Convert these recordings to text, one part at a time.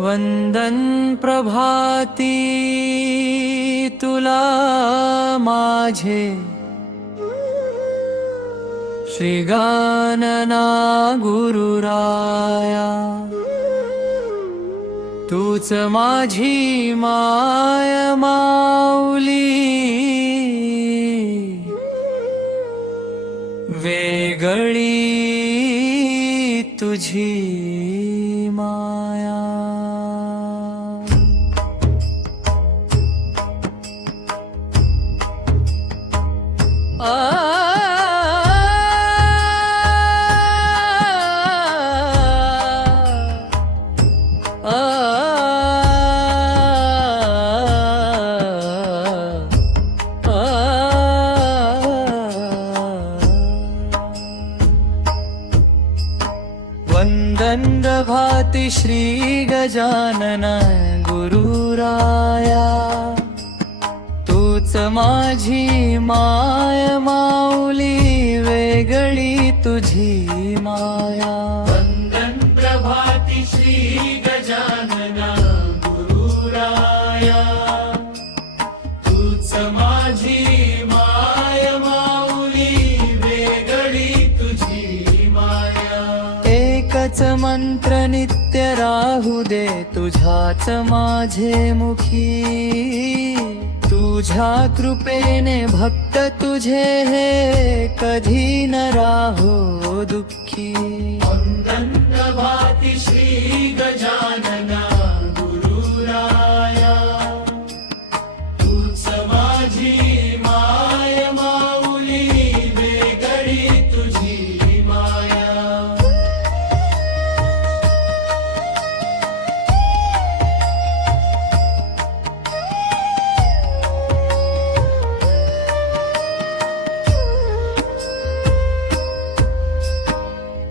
वंदन प्रभाती तुला माझे श्रीगणना गुरुराया, तूच माझी माय माऊली, वेगळी तुझी माया। वंदन प्रभाती श्री गजानन गुरुराया, तूच माझी माय माऊली, वेगळी तुझी माया। वंदन प्रभाती श्री गजानन गुरुराया, तूच माझी माय माऊली, वेगळी तुझी माया। एकच मंत्र नित्य राहू दे तुझ्याच माझे मुखी, तुझ्या कृपेने भक्त तुझे हे, कधी न राहो दुःखी। वंदन प्रभाती श्री गजानन गुरुराया, तूच माझी माय माऊली, वेगळी तुझी माया।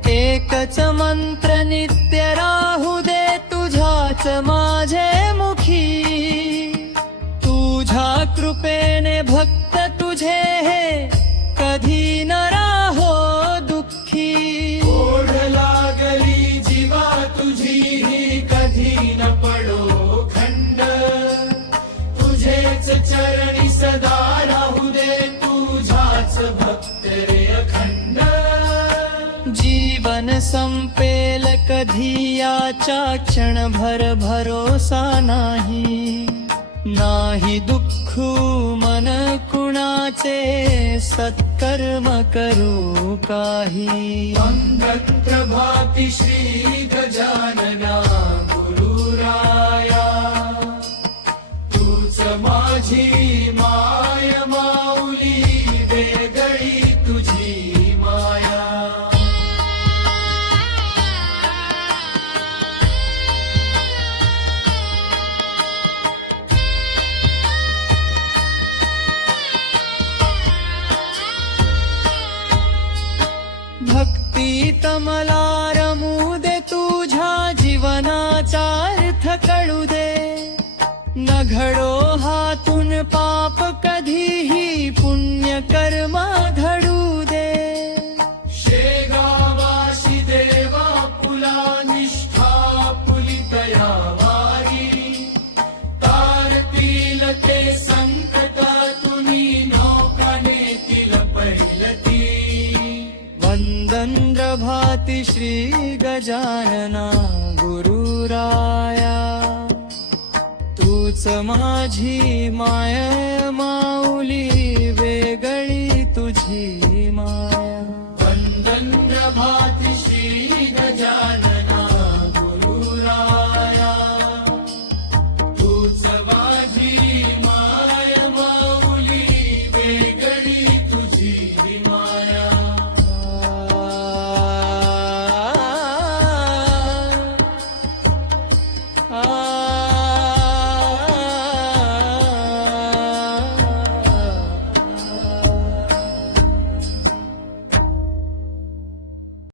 एकच मंत्र नित्य राहू दे तुझ्याच माझे मुखी, तुझ्या कृपेने भक्त तुझे हे, कधी न राहो दुःखी। ओढ लागली जीवा तुझी ही, कधी न पडो खंड, तुझेच चरणी सदा राहू दे, तुझाच भक्त रे अखंड। जीवन संपेल कधी याचा क्षणभर भरोसा नाही, नाही दुःखू मन कुणाचे, सत्कर्म करू काही। वंदन प्रभाती श्री गजानना गुरुराया, तूच माझी माय माऊली, वेगळी तुझी माया। भक्तीत मला रमू दे, तुझ्या जीवनाचा अर्थ कळू दे, न घडो हातून पाप कधीही, पुण्य कर्म घडू दे। शेगावाशी देवा पुला निष्ठा पुलितया वारी, तारतील ते संकट तुनी, नौकाने तिल पैलती। वंदन प्रभाती श्री गजानना गुरुराया, तूच माझी माय माऊली, वेगळी तुझी माया। वंदन प्रभाती